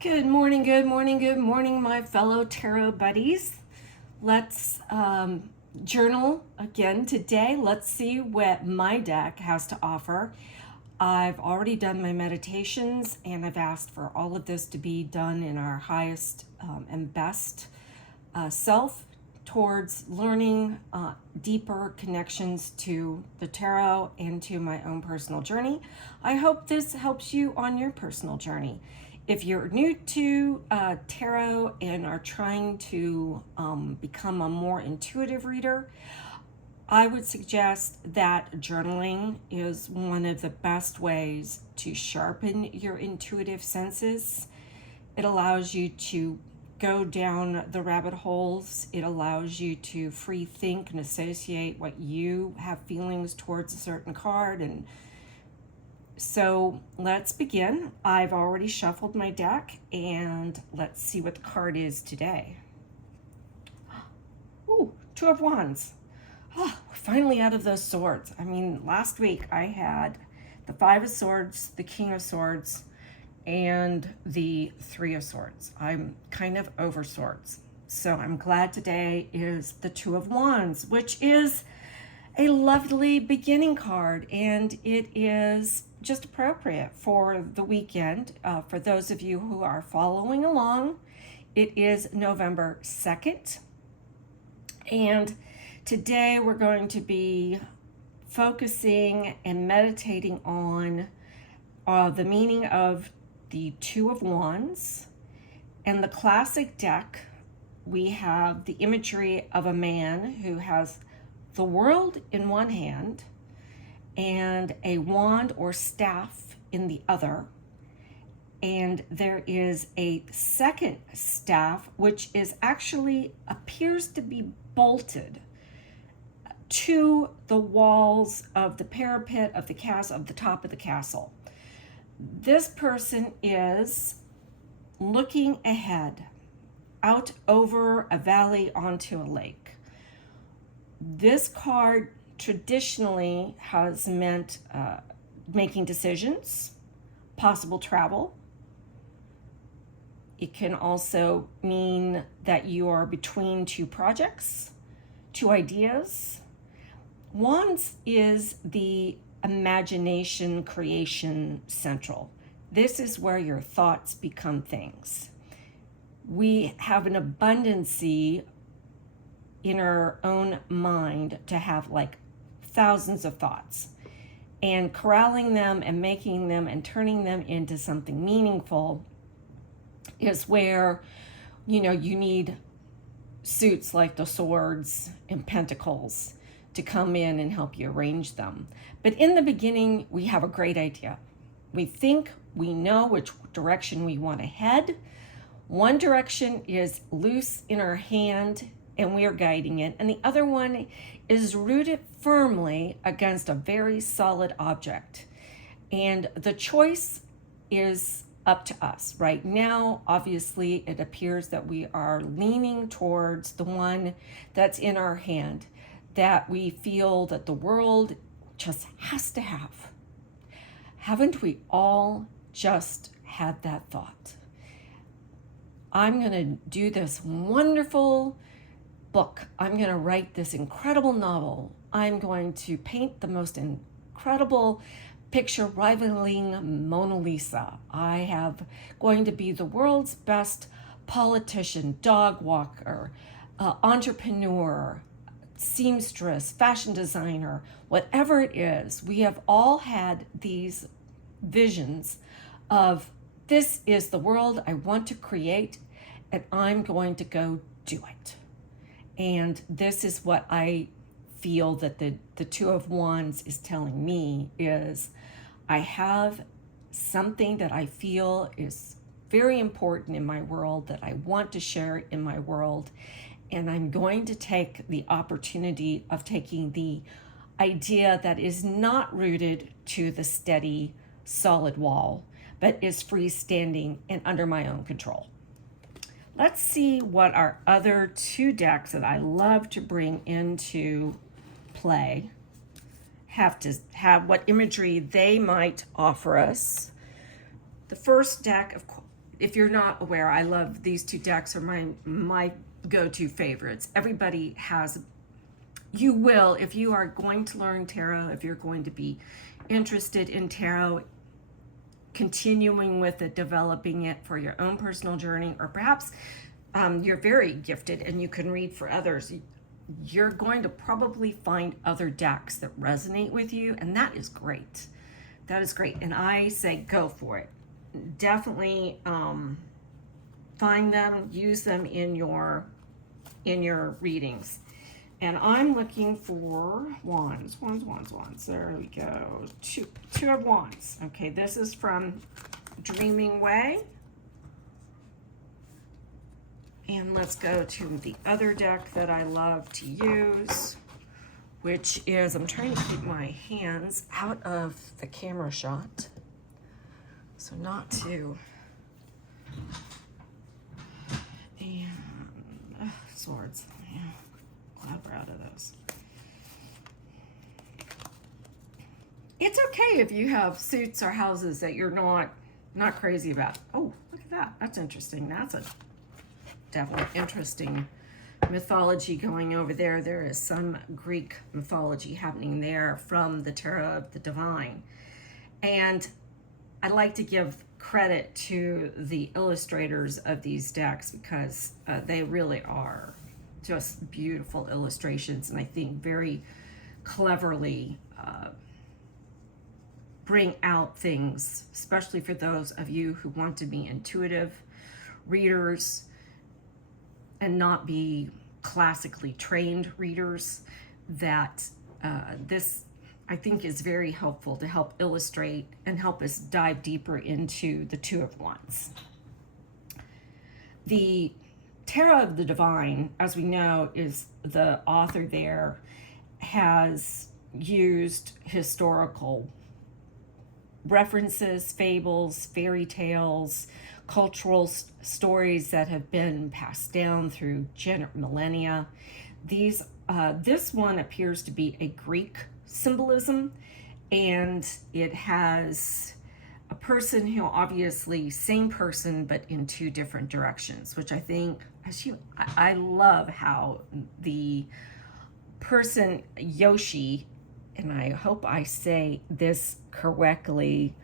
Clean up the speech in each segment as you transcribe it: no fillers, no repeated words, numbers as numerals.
Good morning, good morning, good morning, my fellow tarot buddies. Let's journal again today. Let's see what my deck has to offer. I've already done my meditations and I've asked for all of this to be done in our highest and best self towards learning deeper connections to the tarot and to my own personal journey. I hope this helps you on your personal journey. If you're new to tarot and are trying to become a more intuitive reader, I would suggest that journaling is one of the best ways to sharpen your intuitive senses. It allows you to go down the rabbit holes. It allows you to free think and associate what you have feelings towards a certain card. And so let's begin. I've already shuffled my deck and let's see what the card is today. Ooh, Two of Wands. Oh, we're finally out of those swords. I mean, last week I had the Five of Swords, the King of Swords, and the Three of Swords. I'm kind of over swords. So I'm glad today is the Two of Wands, which is a lovely beginning card, and it is just appropriate for the weekend. For those of you who are following along, it is November 2nd, and today we're going to be focusing and meditating on the meaning of the Two of Wands. And the classic deck, we have the imagery of a man who has the world in one hand and a wand or staff in the other. And there is a second staff, which is actually appears to be bolted to the walls of the parapet of the castle, of the top of the castle. This person is looking ahead, out over a valley onto a lake. This card traditionally has meant making decisions, possible travel. It can also mean that you are between two projects, two ideas. Wands is the imagination creation central. This is where your thoughts become things. We have an abundancy in our own mind to have like thousands of thoughts, and corralling them and making them and turning them into something meaningful is where, you need suits like the swords and pentacles to come in and help you arrange them. But in the beginning, we have a great idea. We think we know which direction we want to head. One direction is loose in our hand and we are guiding it, and the other one is rooted firmly against a very solid object. And the choice is up to us. Right now, obviously, it appears that we are leaning towards the one that's in our hand, that we feel that the world just has to have. Haven't we all just had that thought? I'm going to do this wonderful book. I'm going to write this incredible novel. I'm going to paint the most incredible picture rivaling Mona Lisa. I have going to be the world's best politician, dog walker, entrepreneur, seamstress, fashion designer, whatever it is. We have all had these visions of this is the world I want to create and I'm going to go do it. And this is what I feel that the Two of Wands is telling me is I have something that I feel is very important in my world that I want to share in my world. And I'm going to take the opportunity of taking the idea that is not rooted to the steady, solid wall, but is freestanding and under my own control. Let's see what our other two decks that I love to bring into play have what imagery they might offer us. The first deck, of course, if you're not aware, I love these two decks are my go-to favorites. Everybody has, you will, if you are going to learn tarot, if you're going to be interested in tarot, continuing with it, developing it for your own personal journey, or perhaps you're very gifted and you can read for others, you're going to probably find other decks that resonate with you, and that is great. That is great, and I say go for it. Definitely find them, use them in your readings. And I'm looking for wands. There we go. Two of wands. Okay, this is from Dreaming Way. And let's go to the other deck that I love to use, which is, I'm trying to keep my hands out of the camera shot, so not to. And swords. Yeah, glad we're out of those. It's okay if you have suits or houses that you're not crazy about. Oh, look at that. That's interesting. That's a definitely interesting mythology going over there. There is some Greek mythology happening there from the Tarot of the Divine. And I'd like to give credit to the illustrators of these decks, because they really are just beautiful illustrations, and I think very cleverly bring out things, especially for those of you who want to be intuitive readers and not be classically trained readers, that this, I think, is very helpful to help illustrate and help us dive deeper into the Two of Wands. The Tarot of the Divine, as we know, is the author there has used historical references, fables, fairy tales, cultural stories that have been passed down through millennia. This one appears to be a Greek symbolism, and it has a person who obviously same person but in two different directions, which I think, I love how the person Yoshi, and I hope I say this correctly,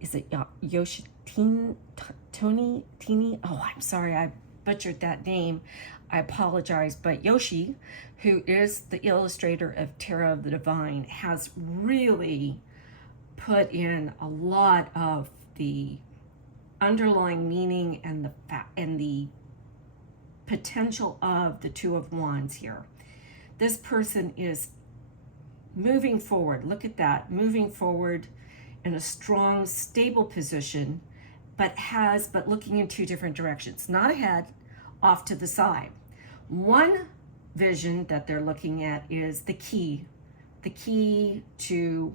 is it Yoshitani? Oh, I'm sorry, I butchered that name. I apologize, but Yoshi, who is the illustrator of Tarot of the Divine, has really put in a lot of the underlying meaning and the potential of the Two of Wands here. This person is moving forward. Look at that, moving forward in a strong, stable position, but looking in two different directions, not ahead, off to the side. One vision that they're looking at is the key to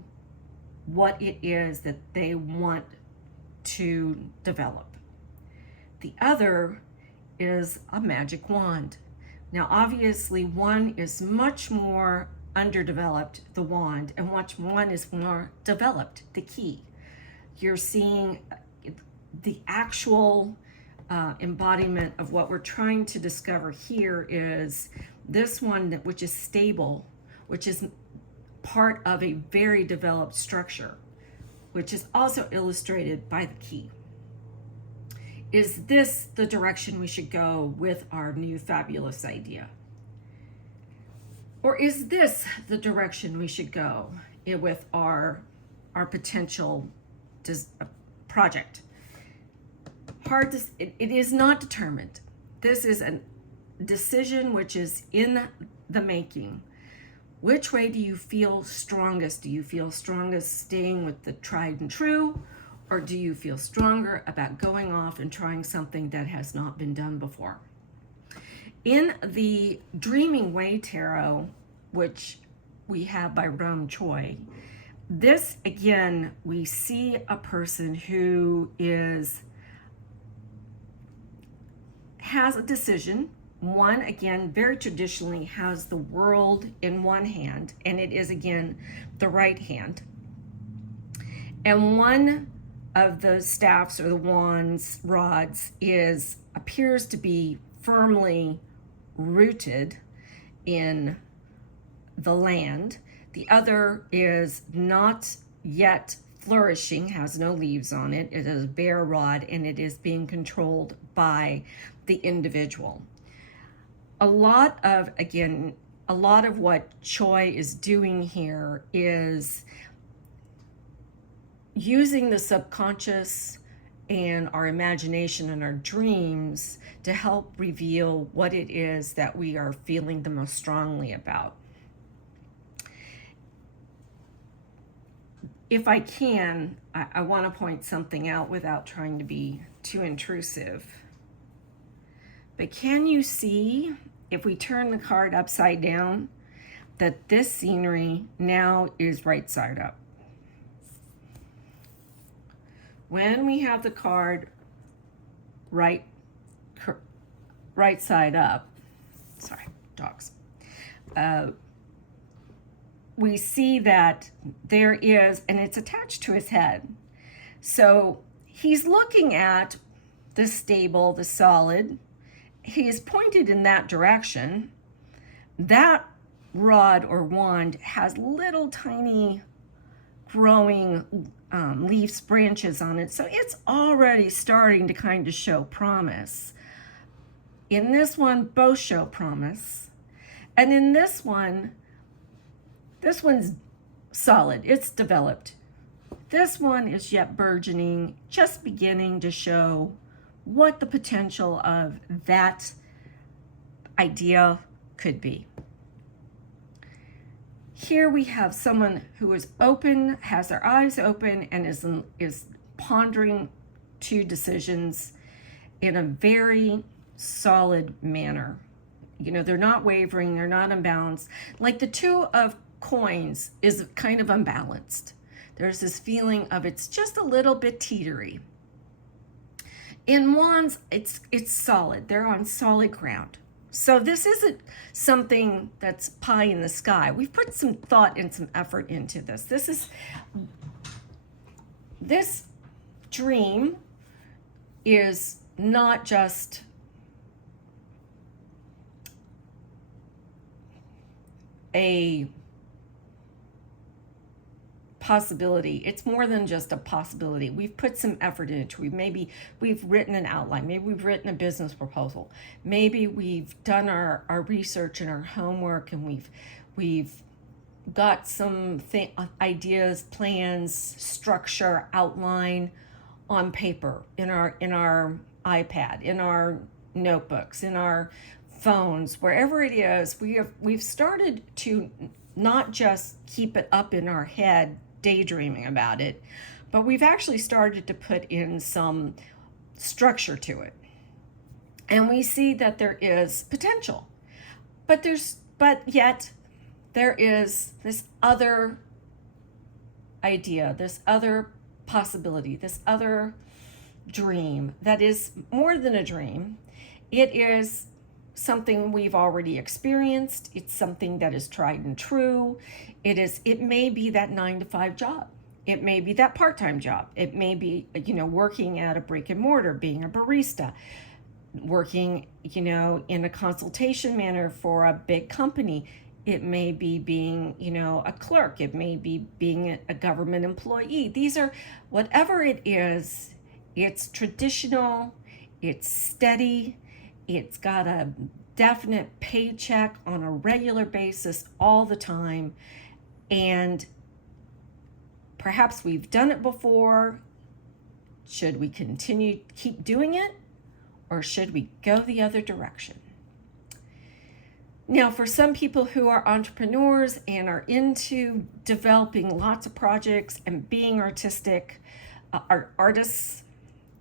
what it is that they want to develop. The other is a magic wand. Now, obviously, one is much more underdeveloped, the wand, and one is more developed, the key. You're seeing the actual embodiment of what we're trying to discover here is this one, which is stable, which is part of a very developed structure, which is also illustrated by the key. Is this the direction we should go with our new fabulous idea? Or is this the direction we should go with our potential project? It is not determined. This is a decision which is in the making. Which way do you feel strongest? Do you feel strongest staying with the tried and true? Or do you feel stronger about going off and trying something that has not been done before? In the Dreaming Way Tarot, which we have by Choi, this again, we see a person who has a decision. One, again, very traditionally has the world in one hand, and it is again the right hand. And one of the staffs or the wands, rods, appears to be firmly rooted in the land. The other is not yet flourishing, has no leaves on it. It is a bare rod, and it is being controlled by the individual. A lot of what Choi is doing here is using the subconscious and our imagination and our dreams to help reveal what it is that we are feeling the most strongly about. If I can, I want to point something out without trying to be too intrusive. But can you see, if we turn the card upside down, that this scenery now is right side up? When we have the card right side up, sorry, dogs, we see that there is, and it's attached to his head. So he's looking at the stable, the solid. He's pointed in that direction. That rod or wand has little tiny growing leaves, branches on it. So it's already starting to kind of show promise. In this one, both show promise. And in this one's solid, it's developed. This one is yet burgeoning, just beginning to show what the potential of that idea could be. Here we have someone who is open, has their eyes open, and is pondering two decisions in a very solid manner. You know, they're not wavering, they're not unbalanced. Like the two of coins is kind of unbalanced. There's this feeling of it's just a little bit teetery. In wands, it's solid. They're on solid ground. So this isn't something that's pie in the sky. We've put some thought and some effort into this. This dream is not just a possibility. It's more than just a possibility. We've put some effort into it. We've written an outline. Maybe we've written a business proposal. Maybe we've done our research and our homework, and we've got some ideas, plans, structure, outline on paper, in our iPad, in our notebooks, in our phones, wherever it is. We've started to not just keep it up in our head daydreaming about it, but we've actually started to put in some structure to it. And we see that there is potential, but yet there is this other idea, this other possibility, this other dream that is more than a dream. It is something we've already experienced. It's something that is tried and true. It may be that 9-to-5 job. It may be that part-time job. It may be, working at a brick and mortar, being a barista, working, in a consultation manner for a big company. It may be being, a clerk. It may be being a government employee. These are, whatever it is, it's traditional, it's steady, it's got a definite paycheck on a regular basis all the time. And perhaps we've done it before. Should we keep doing it? Or should we go the other direction? Now, for some people who are entrepreneurs and are into developing lots of projects and being artistic, artists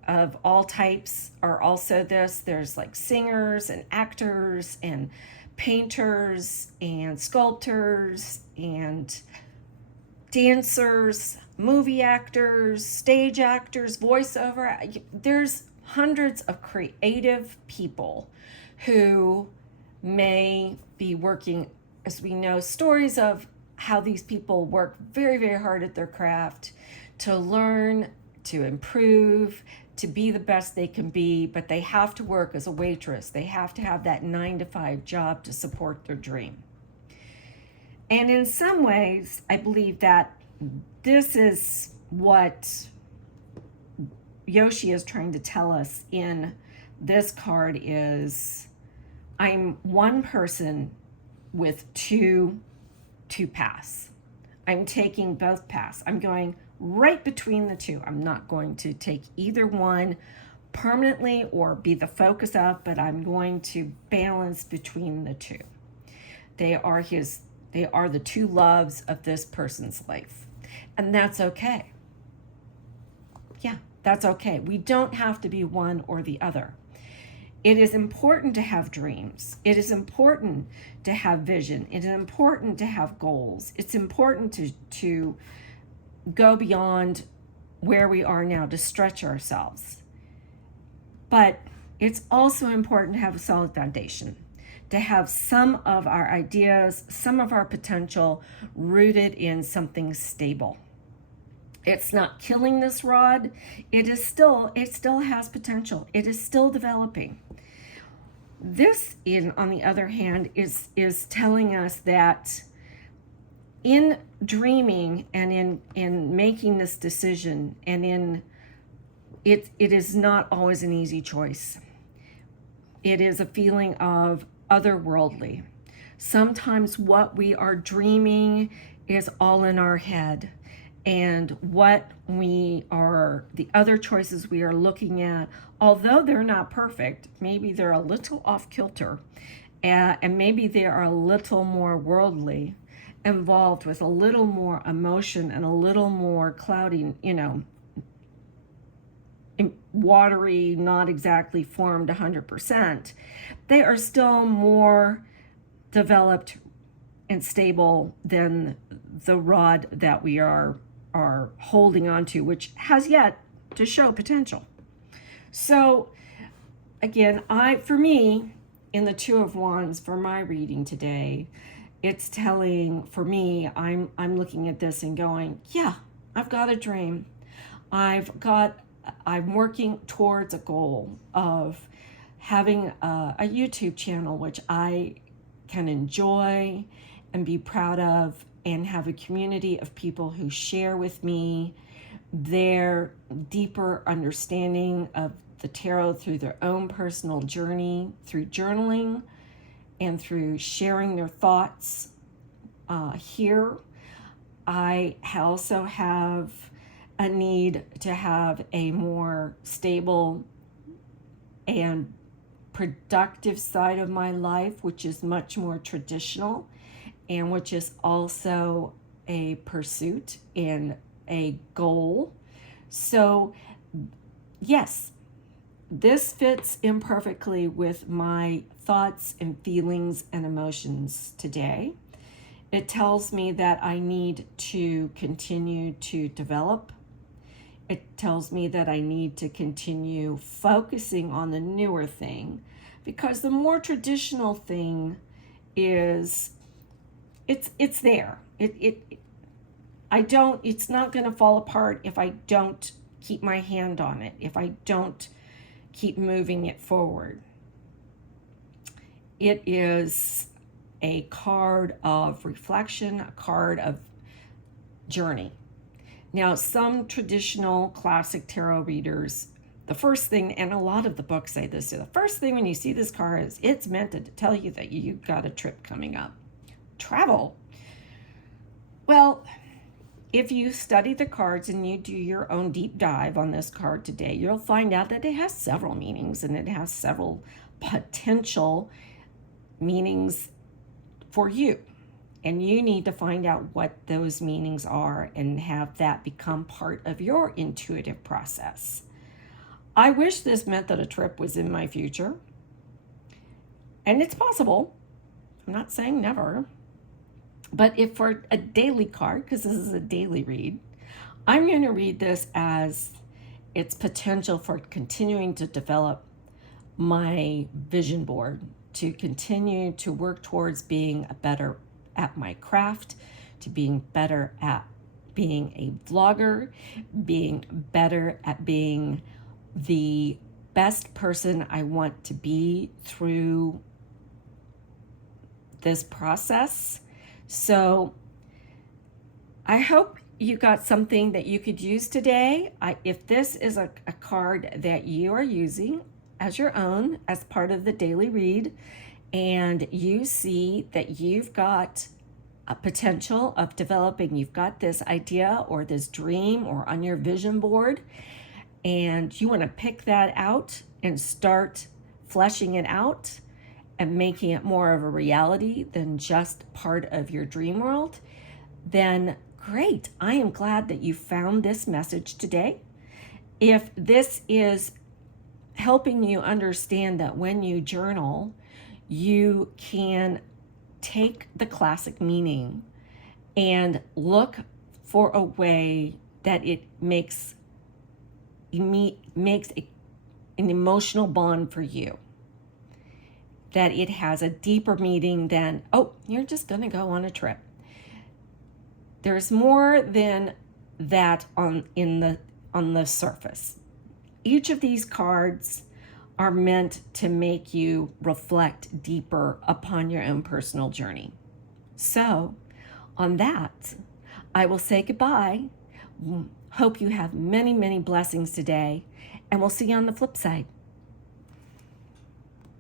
of all types are also this. There's like singers and actors and painters and sculptors and dancers, movie actors, stage actors, voiceover. There's hundreds of creative people who may be working, as we know, stories of how these people work very, very hard at their craft to learn to improve, to be the best they can be, but they have to work as a waitress. They have to have that 9-to-5 job to support their dream. And in some ways, I believe that this is what Yoshi is trying to tell us in this card is, I'm one person with two paths. I'm taking both paths. I'm going right between the two. I'm not going to take either one permanently or be the focus of, but I'm going to balance between the two. They are the two loves of this person's life. And that's okay. Yeah, that's okay. We don't have to be one or the other. It is important to have dreams. It is important to have vision. It is important to have goals. It's important to go beyond where we are now, to stretch ourselves. But it's also important to have a solid foundation, to have some of our ideas, some of our potential rooted in something stable. It's not killing this rod. It still has potential. It is still developing. This, on the other hand, is telling us that in dreaming and in making this decision and it is not always an easy choice. It is a feeling of otherworldly. Sometimes what we are dreaming is all in our head, and the other choices we are looking at, although they're not perfect, maybe they're a little off kilter, and maybe they are a little more worldly, involved with a little more emotion and a little more cloudy, watery, not exactly formed 100%. They are still more developed and stable than the rod that we are holding on to, which has yet to show potential. So again, for me, in the Two of Wands for my reading today, it's telling, for me, I'm looking at this and going, yeah, I've got a dream. I'm working towards a goal of having a YouTube channel, which I can enjoy and be proud of, and have a community of people who share with me their deeper understanding of the tarot through their own personal journey, through journaling and through sharing their thoughts here. I also have a need to have a more stable and productive side of my life, which is much more traditional and which is also a pursuit and a goal. So yes, this fits imperfectly with my thoughts and feelings and emotions today. It tells me that I need to continue to develop. It tells me that I need to continue focusing on the newer thing, because the more traditional thing is, it's there. It's not going to fall apart if I don't keep my hand on it, if I don't keep moving it forward. It is a card of reflection, a card of journey. Now, some traditional classic tarot readers, the first thing, and a lot of the books say this, the first thing when you see this card is it's meant to tell you that you've got a trip coming up. Travel. Well, if you study the cards and you do your own deep dive on this card today, you'll find out that it has several meanings and it has several potential meanings for you. And you need to find out what those meanings are and have that become part of your intuitive process. I wish this meant that a trip was in my future. And it's possible. I'm not saying never. But if for a daily card, because this is a daily read, I'm going to read this as its potential for continuing to develop my vision board, to continue to work towards being better at my craft, to being better at being a vlogger, being better at being the best person I want to be through this process. So I hope you got something that you could use today. If this is a card that you are using as your own, as part of the daily read, and you see that you've got a potential of developing, you've got this idea or this dream or on your vision board, and you want to pick that out and start fleshing it out and making it more of a reality than just part of your dream world, then great. I am glad that you found this message today. If this is helping you understand that when you journal, you can take the classic meaning and look for a way that it makes an emotional bond for you, that it has a deeper meaning than, oh, you're just going to go on a trip. There's more than that on the surface. Each of these cards are meant to make you reflect deeper upon your own personal journey. So, on that, I will say goodbye. Hope you have many, many blessings today, and we'll see you on the flip side.